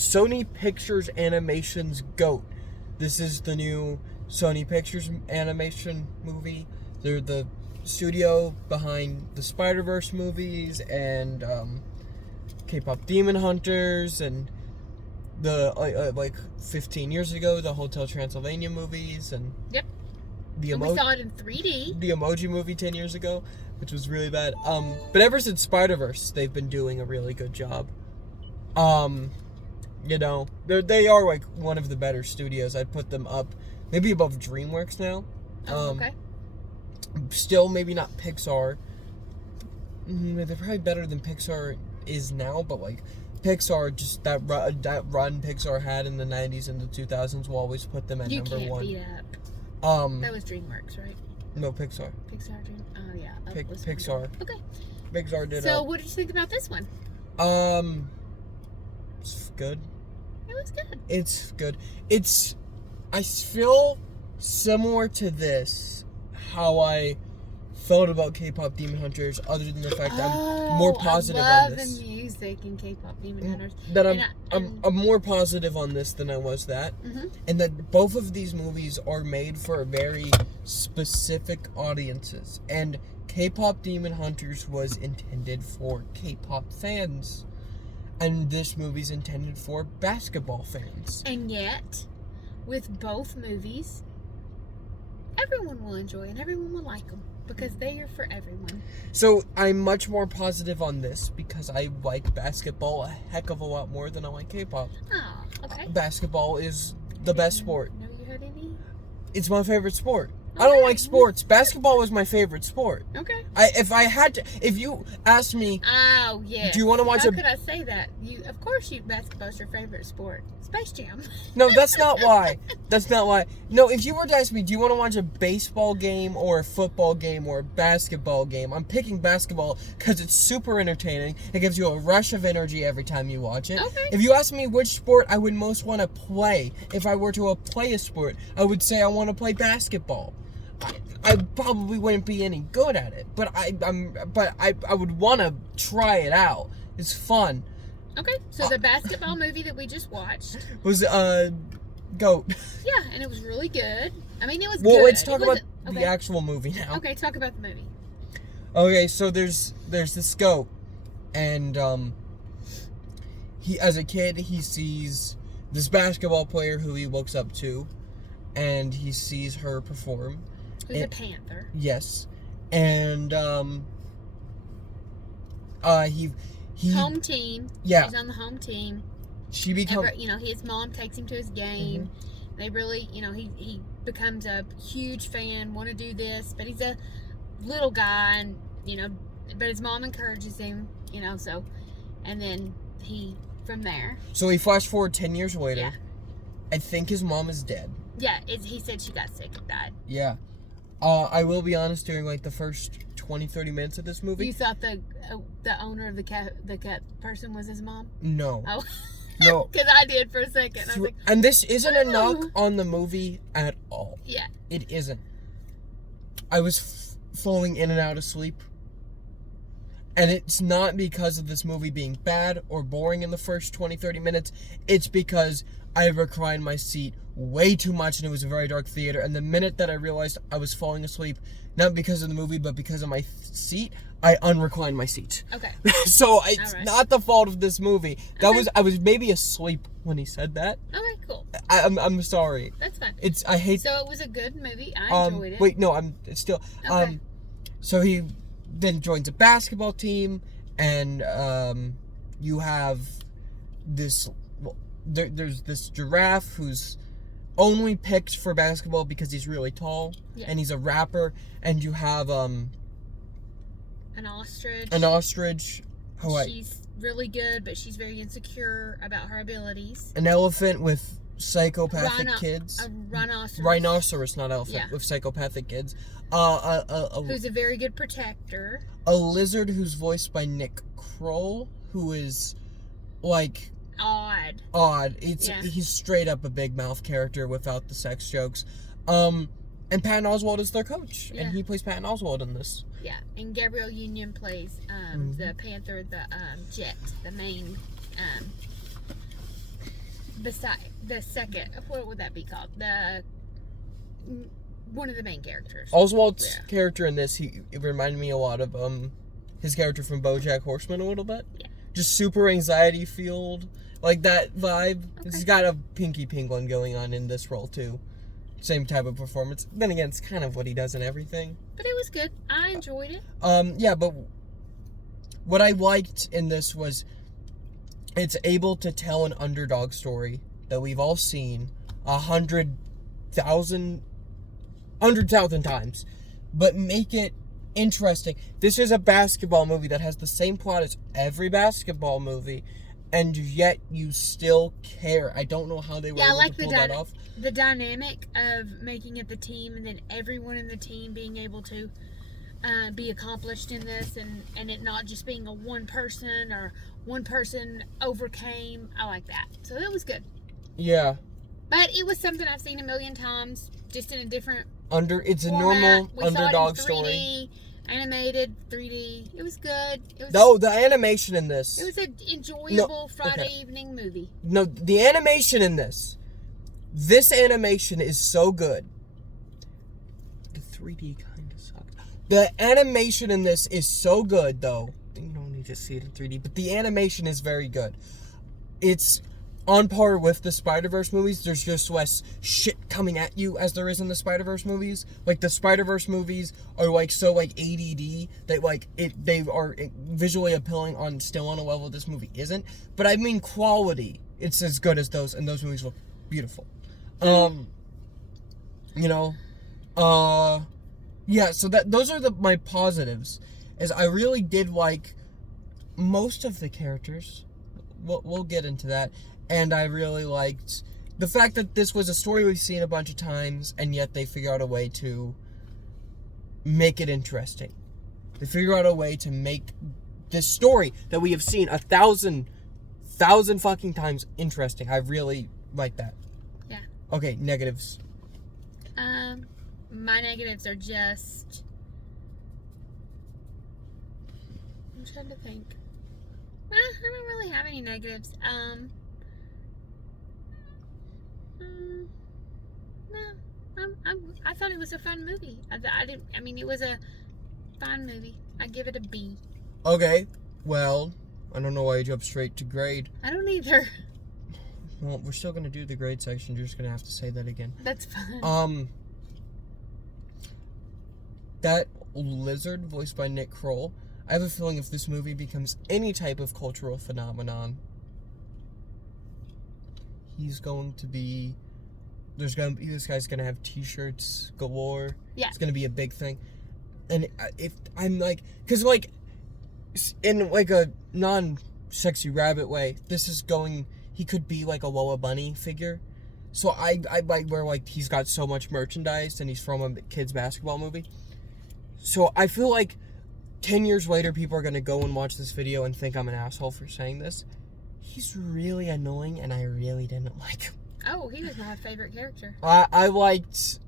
Sony Pictures Animation's GOAT. This is the new Sony Pictures animation movie. They're the studio behind the Spider-Verse movies and K-pop Demon Hunters and the like 15 years ago the Hotel Transylvania movies and Yep. the And we saw it in 3D. the Emoji movie 10 years ago, which was really bad. But ever since Spider-Verse, they've been doing a really good job. You know, they are like one of the better studios. I'd put them up maybe above DreamWorks now. Okay. Still maybe not Pixar. They're probably better than Pixar is now, but like Pixar, just that run Pixar had in the 90s and the 2000s will always put them at You number can't one. beat up. That was DreamWorks, right? No, Pixar. Pixar, Oh, yeah. Pixar. Okay. Pixar did. So, what did you think about this one? It's good. It was good. It's good. I feel similar to this, how I felt about K-pop Demon Hunters, other than the fact that I'm more positive on this. I love the music in K-pop Demon Hunters. That I'm more positive on this than I was that. Mm-hmm. And that both of these movies are made for very specific audiences. And K-pop Demon Hunters was intended for K-pop fans. And this movie's intended for basketball fans. And yet, with both movies, everyone will enjoy and everyone will like them because they are for everyone. So I'm much more positive on this because I like basketball a heck of a lot more than I like K-pop. Oh, okay. Basketball is the best sport. Know you had any? It's my favorite sport. Okay. I don't like sports. Basketball was my favorite sport. Okay. If you asked me, Oh, yeah. do you want to watch How could I say that? Of course, basketball's your favorite sport. Space Jam. No, that's not why. That's not why. No, if you were to ask me, do you want to watch a baseball game or a football game or a basketball game? I'm picking basketball because it's super entertaining. It gives you a rush of energy every time you watch it. Okay. If you ask me which sport I would most want to play, if I were to play a sport, I would say I want to play basketball. I probably wouldn't be any good at it, but I would want to try it out. It's fun. Okay, so the basketball movie that we just watched Was GOAT. Yeah, and it was really good. I mean, it was good. Well, let's talk It about wasn't- the actual movie now. Okay, talk about the movie. Okay, so there's this GOAT, and he, as a kid, he sees this basketball player who he looks up to, and he sees her perform. Who's a panther. Yes, and he home team. Yeah. He's on the home team. She becomes. His mom takes him to his game. Mm-hmm. They really, he becomes a huge fan. Want to do this, but he's a little guy, and but his mom encourages him. So, and then from there. So he flash forward 10 years later. Yeah. I think his mom is dead. Yeah, he said she got sick and died. Yeah. I will be honest, during like the first 20-30 minutes of this movie. You thought the owner of the cat person was his mom? No. Oh. No. Because I did for a second. I was like, And this isn't a knock Oh. on the movie at all. yeah. It isn't. I was falling in and out of sleep. And it's not because of this movie being bad or boring in the first 20-30 minutes. It's because I reclined my seat way too much and it was a very dark theater. And the minute that I realized I was falling asleep, not because of the movie, but because of my seat, I unreclined my seat. Okay. So it's Alright. not the fault of this movie. Okay. I was maybe asleep when he said that. Okay, cool. I'm sorry. That's fine. I hate. So it was a good movie. I enjoyed it. Wait, no, it's still. Okay. So he then joins a basketball team, and you have this. Well, there's this giraffe who's only picked for basketball because he's really tall, Yeah. and he's a rapper, and you have An ostrich. an ostrich. She's really good, but she's very insecure about her abilities. An elephant with psychopathic kids. A rhinoceros. Rhinoceros, not elephant, Yeah. with psychopathic kids. Who's a very good protector. A lizard who's voiced by Nick Kroll, who is like Odd. Yeah. He's straight up a big mouth character without the sex jokes. And Patton Oswalt is their coach, Yeah. and he plays Patton Oswalt in this. Yeah. And Gabrielle Union plays the panther, the Jet, the main the second, what would that be called? One of the main characters. Oswald's character in this, it reminded me a lot of his character from BoJack Horseman a little bit. Yeah. Just super anxiety fueled, like that vibe. Okay. He's got a Pinky Penguin going on in this role too. Same type of performance. Then again, it's kind of what he does in everything. But it was good. I enjoyed it. Yeah, but what I liked in this was it's able to tell an underdog story that we've all seen 100,000 times, but make it interesting. This is a basketball movie that has the same plot as every basketball movie, and yet you still care. I don't know how they were able to pull that off. The dynamic of making it the team, and then everyone in the team being able to be accomplished in this, and it not just being a one person or one person overcame. I like that. So it was good. Yeah. But it was something I've seen a million times, just in a different It's a format. normal We underdog saw it in 3D, story. Animated 3D. It was good. No, the animation in this. It was an enjoyable Friday okay. evening movie. No, the animation in this. This animation is so good. The 3D kind of sucks. The animation in this is so good, though. You don't need to see it in 3D, but the animation is very good. It's on par with the Spider-Verse movies. There's just less shit coming at you as there is in the Spider-Verse movies. Like, the Spider-Verse movies are, like, so, like, ADD that, like, they are visually appealing still on a level this movie isn't. But I mean quality. It's as good as those, and those movies look beautiful. Yeah, so those are my positives. Is I really did like most of the characters. We'll get into that. And I really liked the fact that this was a story we've seen a bunch of times, and yet they figure out a way to make it interesting. They figure out a way to make this story that we have seen 1,000 fucking times interesting. I really like that. Yeah. Okay, negatives. My negatives are just... I'm trying to think. I don't really have any negatives. No, I thought it was a fun movie. It was a fun movie. I give it a B. Okay, well, I don't know why you jumped straight to grade. I don't either. Well, we're still gonna do the grade section. You're just gonna have to say that again. That's fine. That lizard voiced by Nick Kroll. I have a feeling if this movie becomes any type of cultural phenomenon, this guy's gonna have t-shirts galore. Yeah. It's gonna be a big thing. And if I'm like, cause like, in like a non-sexy rabbit way, he could be like a Lola Bunny figure. So I like where like he's got so much merchandise and he's from a kid's basketball movie. So I feel like 10 years later, people are going to go and watch this video and think I'm an asshole for saying this. He's really annoying, and I really didn't like him. Oh, he was my favorite character. I liked,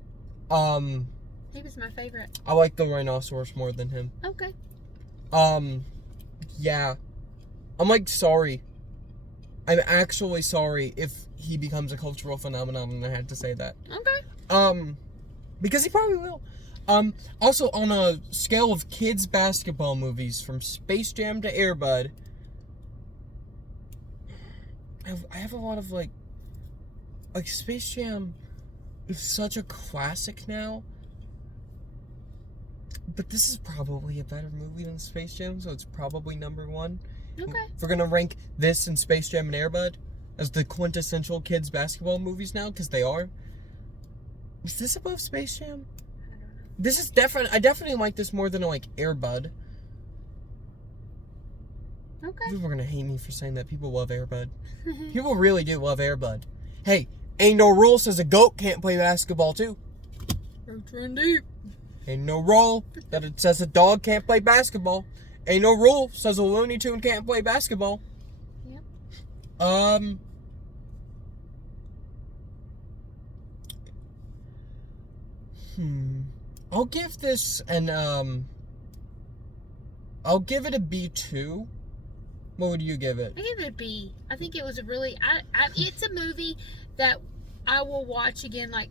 He was my favorite. I liked the rhinoceros more than him. Okay. Yeah. I'm, like, sorry. I'm actually sorry if he becomes a cultural phenomenon, and I had to say that. Okay. Because he probably will. Also, on a scale of kids' basketball movies, from Space Jam to Air Bud, I have a lot of, like, Space Jam is such a classic now, but this is probably a better movie than Space Jam, so it's probably number one. Okay. If we're gonna rank this and Space Jam and Air Bud as the quintessential kids' basketball movies now, because they are, is this above Space Jam? This is I definitely like this more than like Air Bud. Okay. People are gonna hate me for saying that. People love Air Bud. People really do love Air Bud. Hey, ain't no rule says a goat can't play basketball too. Trendy. Ain't no rule that it says a dog can't play basketball. Ain't no rule says a Looney Tune can't play basketball. Yep. I'll give this I'll give it a B2. What would you give it? I give it a B. I think it was a really. It's a movie that I will watch again, like,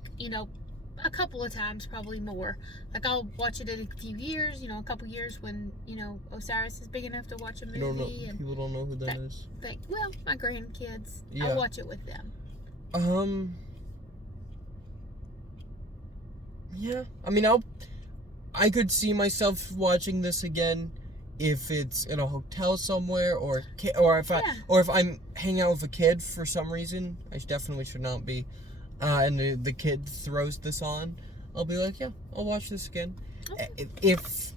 a couple of times, probably more. Like, I'll watch it in a few years, a couple years when, Osiris is big enough to watch a movie. People don't know who that is. Well, my grandkids. Yeah. I'll watch it with them. Yeah. I mean, I could see myself watching this again if it's in a hotel somewhere, or if I'm hanging out with a kid for some reason. I definitely should not be. And the kid throws this on, I'll be like, yeah, I'll watch this again. Okay. If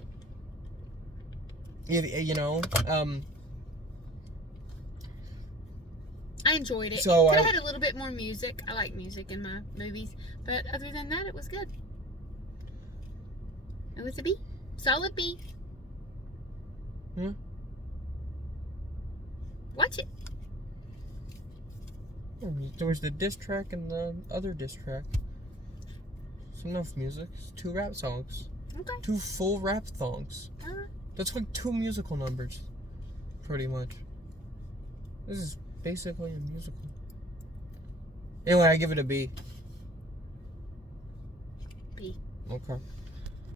I enjoyed it. So Could have had a little bit more music. I like music in my movies, but other than that, it was good. It was a B. Solid B. Hmm? Watch it. There was the diss track and the other diss track. It's enough music. It's 2 rap songs. Okay. 2 full rap songs. Alright. That's like 2 musical numbers. Pretty much. This is basically a musical. Anyway, I give it a B. B. Okay.